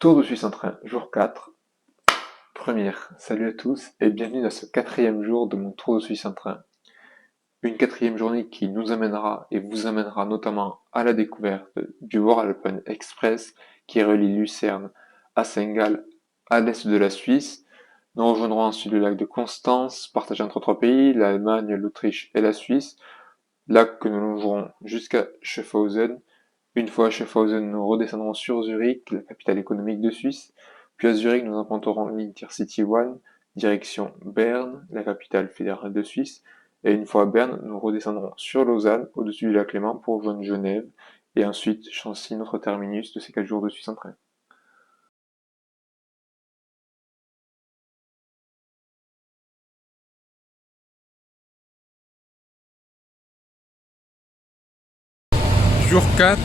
Tour de Suisse en train, jour 4. Première, salut à tous et bienvenue dans ce 4e jour de mon Tour de Suisse en train. Une 4e journée qui nous amènera et vous amènera notamment à la découverte du Voralpen Express qui relie Lucerne à Saint-Gall à l'est de la Suisse. Nous rejoindrons ensuite le lac de Constance, partagé entre 3 pays, l'Allemagne, l'Autriche et la Suisse. Lac que nous longerons jusqu'à Schaffhausen. Une fois à Schaffhausen, nous redescendrons sur Zurich, la capitale économique de Suisse. Puis à Zurich, nous emprunterons l'Intercity One, direction Berne, la capitale fédérale de Suisse. Et une fois à Berne, nous redescendrons sur Lausanne, au-dessus du lac Léman, pour rejoindre Genève. Et ensuite, Chancy, notre terminus de ces 4 jours de Suisse en train. Jour 4,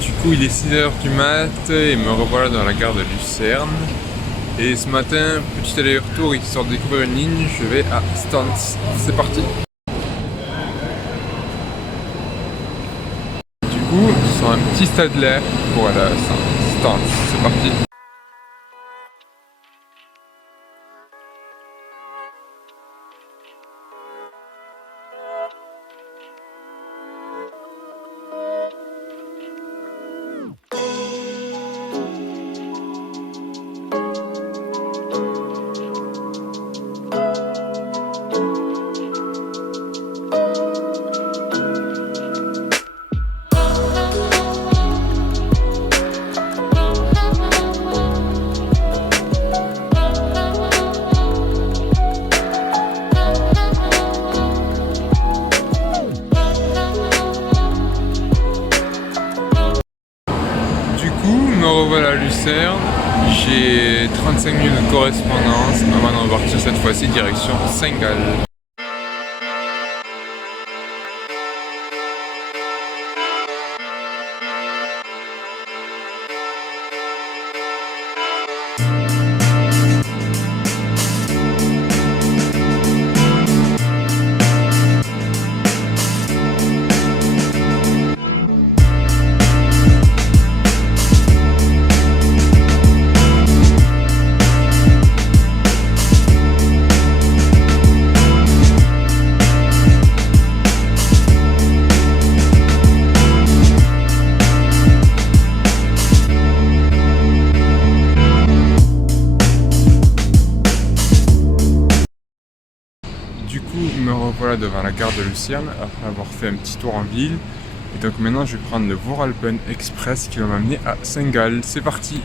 du coup il est 6h du mat et me revoilà dans la gare de Lucerne. Et ce matin, petit aller-retour histoire de découvrir une ligne, je vais à Stans. C'est parti. Du coup, c'est un petit stade l'air pour aller à Stans. C'est parti. Me revoilà à Lucerne, j'ai 35 minutes de correspondance avant de repartir cette fois-ci direction Saint-Gall. Du coup, me revoilà devant la gare de Lucerne après avoir fait un petit tour en ville. Et donc maintenant, je vais prendre le Voralpen Express qui va m'amener à Saint-Gall. C'est parti!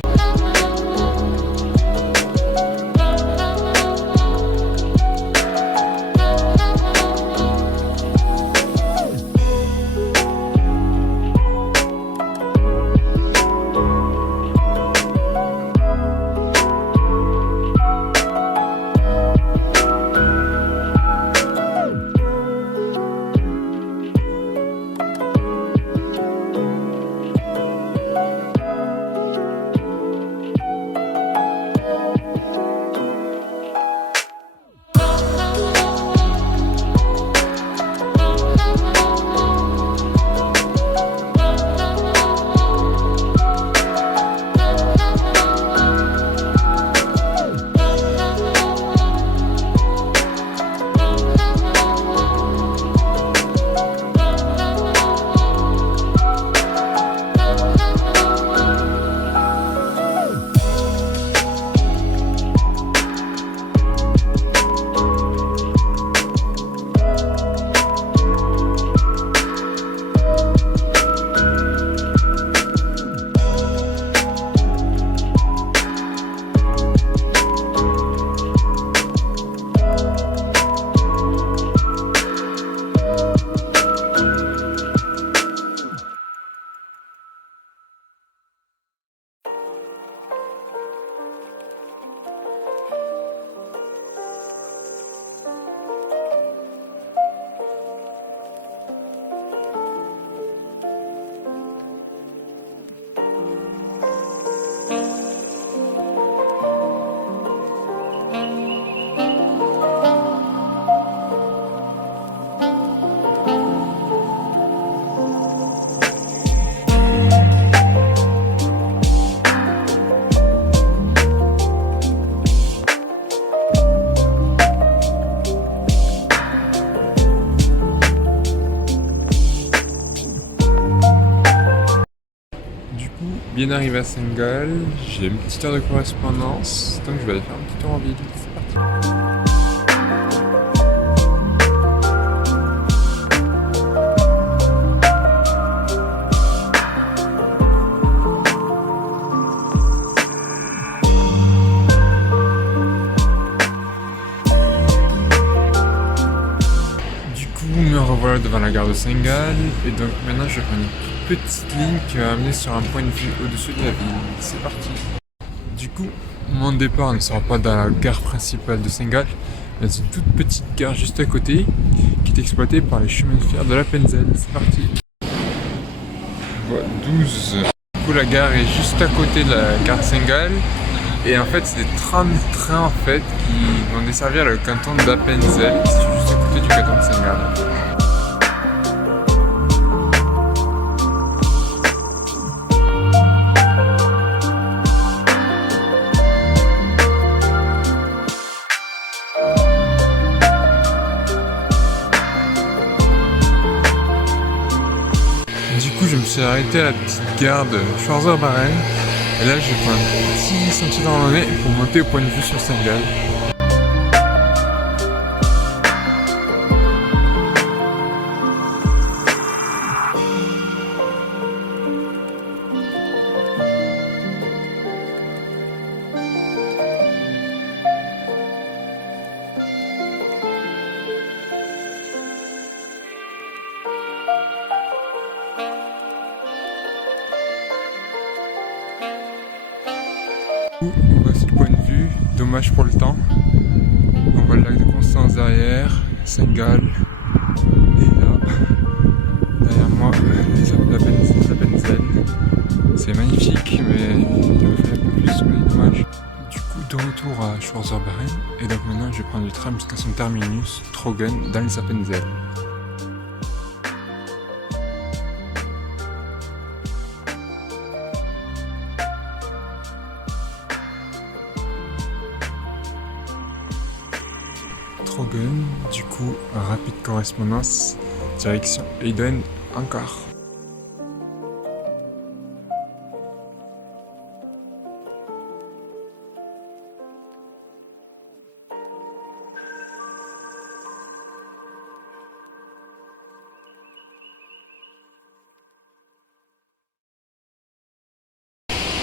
bien arrivé à Saint-Gall, j'ai une petite heure de correspondance, donc je vais aller faire un petit tour en ville. C'est parti. Me revoilà devant la gare de Saint-Gall et donc maintenant je prends une petite ligne qui va m'amener sur un point de vue au-dessus de la ville. C'est parti. Du coup, mon départ ne sera pas dans la gare principale de Saint-Gall, mais dans une toute petite gare juste à côté qui est exploitée par les chemins de fer de l'Appenzell. C'est parti. Voie 12. Du coup, la gare est juste à côté de la gare de Saint-Gall. Et en fait, c'est des trams-trains en fait qui vont desservir le canton d'Appenzell, qui est juste à côté du canton de Saint-Gall. Du coup, je me suis arrêté à la petite gare de Schwarzerbarren. Et là, je vais prendre un petit sentier de randonnée pour monter au point de vue sur Saint-Gall. Voici le point de vue, dommage pour le temps. On voit le lac de Constance derrière, Saint-Gall, et là, derrière moi, les Appenzell. C'est magnifique, mais il aurait fallu un peu plus, mais dommage. Du coup, de retour à Schwarzerbarren, et donc maintenant je vais prendre le tram jusqu'à son terminus, Trogen, dans les Appenzell. Trogen, du coup, rapide correspondance, direction Eiden encore.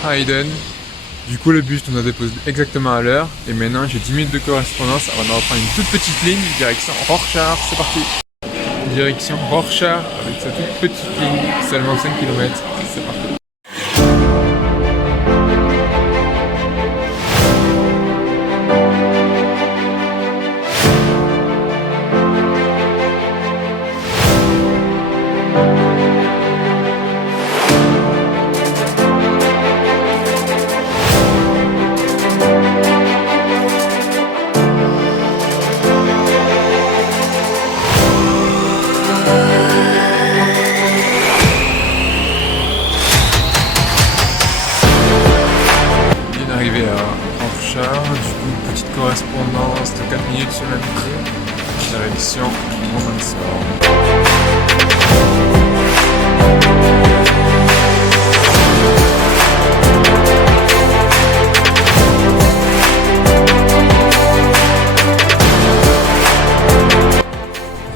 À Eiden. Du coup, le bus nous a déposé exactement à l'heure et maintenant j'ai 10 minutes de correspondance avant de reprendre une toute petite ligne direction Rorschach. C'est parti. Direction Rorschach avec sa toute petite ligne, seulement 5 km. C'est parti. Arrivé à Rorschach, du coup petite correspondance de 4 minutes sur la ligne, direction Romanshorn.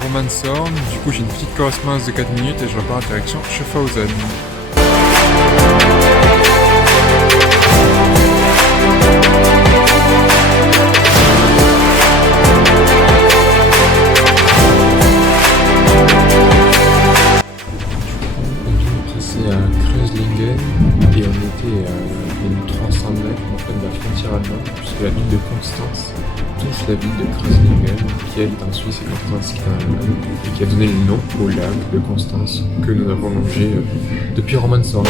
Romanshorn, du coup j'ai une petite correspondance de 4 minutes et je repars en direction Schaffhausen. Et on était à une 300 mètres en fait, de la frontière allemande, puisque la ville de Constance touche la ville de Kreuzlingen, qui est en Suisse et Constance qui est en Allemagne, et qui a donné le nom au lac de Constance que nous avons longé depuis Romanshorn.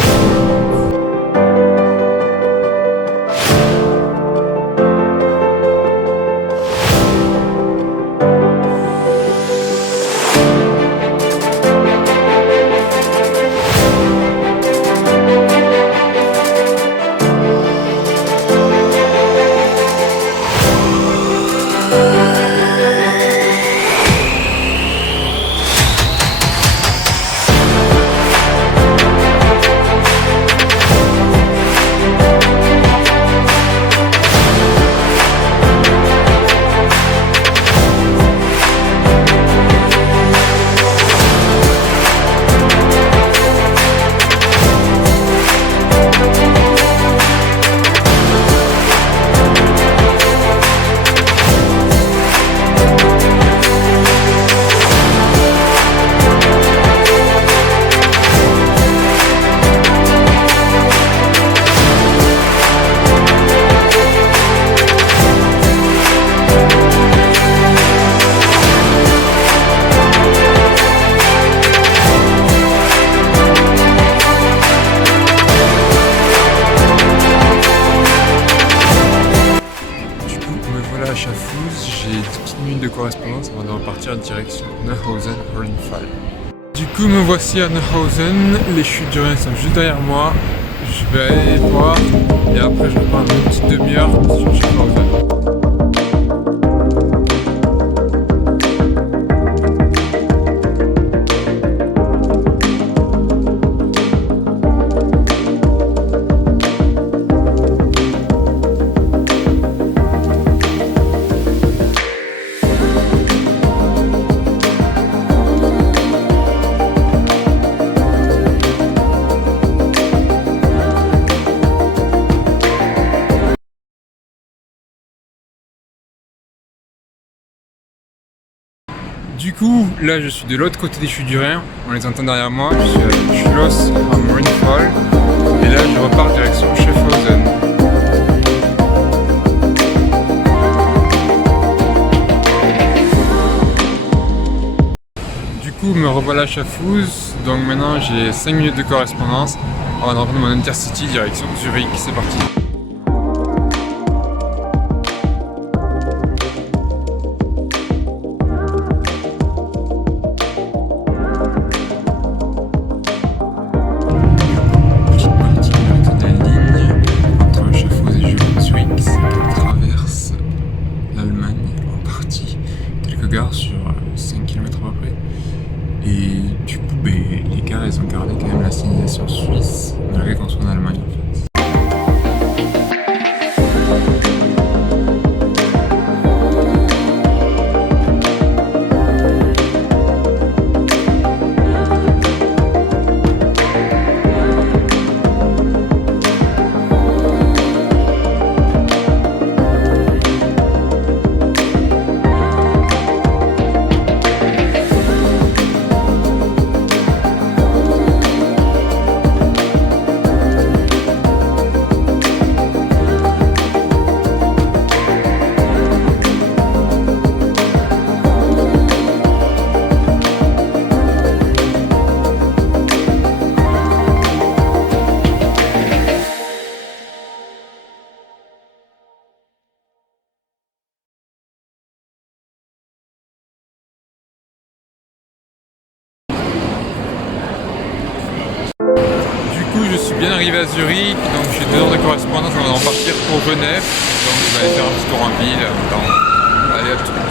partir direction Neuhausen-Rheinfall. Du coup, me voici à Neuhausen, les chutes du Rhin sont juste derrière moi. Je vais aller les voir et après je repars une petite demi-heure sur Schaffhausen. Du coup, là je suis de l'autre côté des chutes du Rhin, on les entend derrière moi, je suis à Schloss am Rheinfall et là je repars direction Schaffhausen. Du coup, me revoilà à Schaffhouse, donc maintenant j'ai 5 minutes de correspondance avant de reprendre mon Intercity direction Zurich, c'est parti. Sur 5 km à peu près. Et du coup, les gares, elles ont gardé quand même la signalisation suisse, malgré qu'on soit en Allemagne en fait. Je suis bien arrivé à Zurich, donc j'ai 2 heures de correspondance avant de repartir pour Genève, donc je vais aller faire un petit tour en ville. Allez, à tout de suite.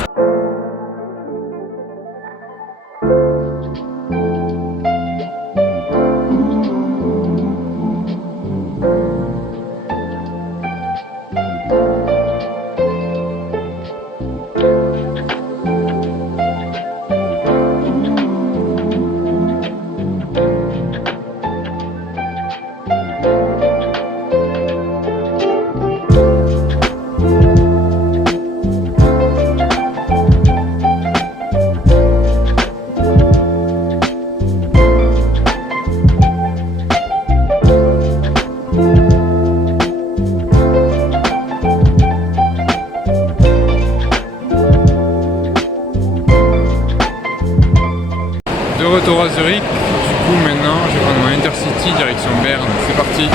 De retour à Zurich, du coup maintenant je vais prendre mon Intercity direction Berne, c'est parti.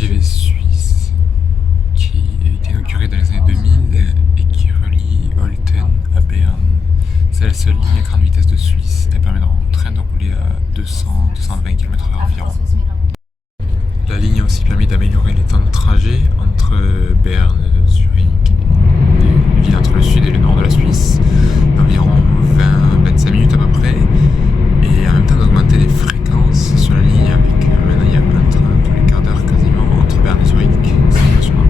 TGV suisse qui a été inauguré dans les années 2000 et qui relie Olten à Berne. C'est la seule ligne à grande vitesse de Suisse. Elle permet au train de rouler à 200-220 km/h environ. La ligne a aussi permis d'améliorer les temps de trajet entre Berne, Zurich et les villes entre le sud et le nord de la Suisse, d'environ 20-25 minutes à peu près, et en même temps d'augmenter les fréquences sur la ligne avec maintenant il y a un train tous les quarts d'heure quasiment entre Berne et Zurich. C'est impressionnant.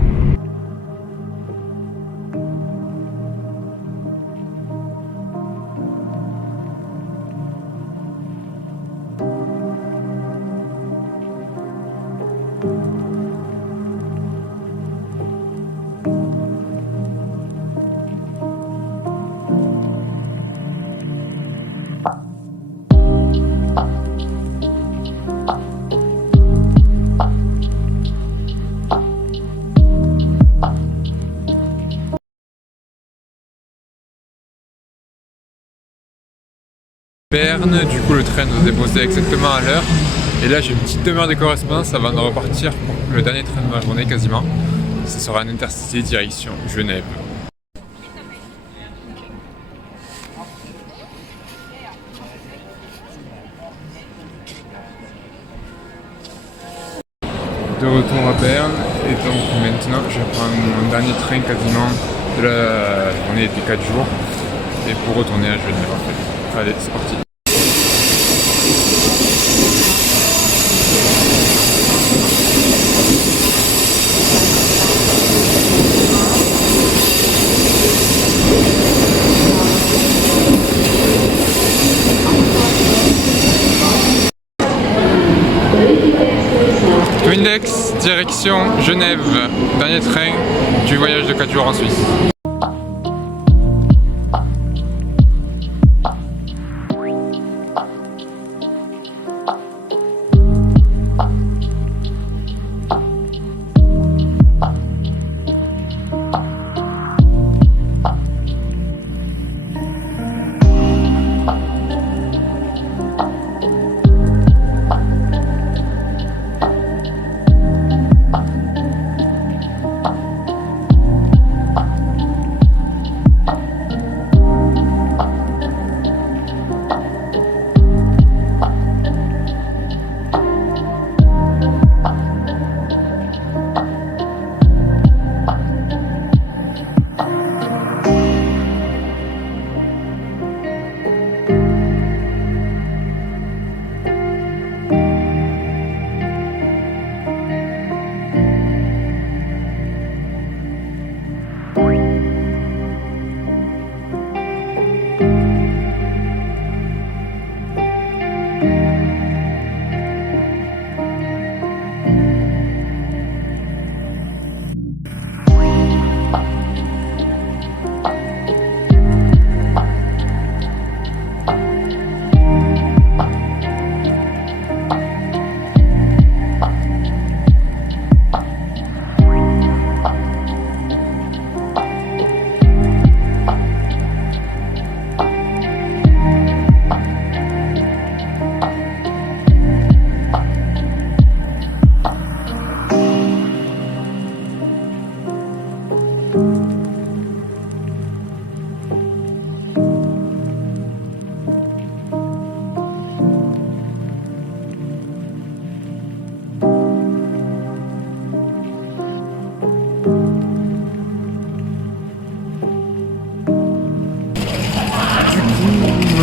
Berne, du coup le train nous a déposé exactement à l'heure. Et là j'ai une petite demi-heure de correspondance avant de repartir pour le dernier train de ma journée quasiment. Ce sera un intercité direction Genève. De retour à Berne et donc maintenant je prends mon dernier train quasiment de la journée des 4 jours et pour retourner à Genève en fait. Allez, c'est parti. Twindex, direction Genève, dernier train du voyage de 4 jours en Suisse.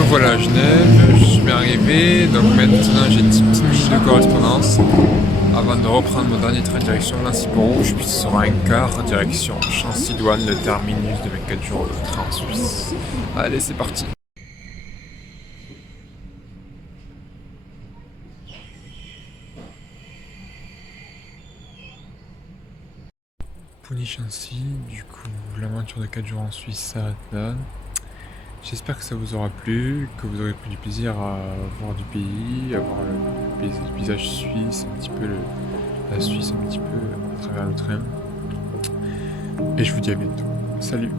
Voilà à Genève, je suis bien arrivé, donc maintenant j'ai 10 minutes de correspondance avant de reprendre mon dernier train direction Nancy-Pont-Rouge, puis ce sera un quart direction Chancy-Douane, le terminus de 24 jours de train en Suisse. Allez, c'est parti. Pougny-Chancy, du coup l'aventure de 4 jours en Suisse s'arrête là. J'espère que ça vous aura plu, que vous aurez pris du plaisir à voir du pays, à voir le paysage suisse, un petit peu la Suisse un petit peu à travers le train. Et je vous dis à bientôt. Salut!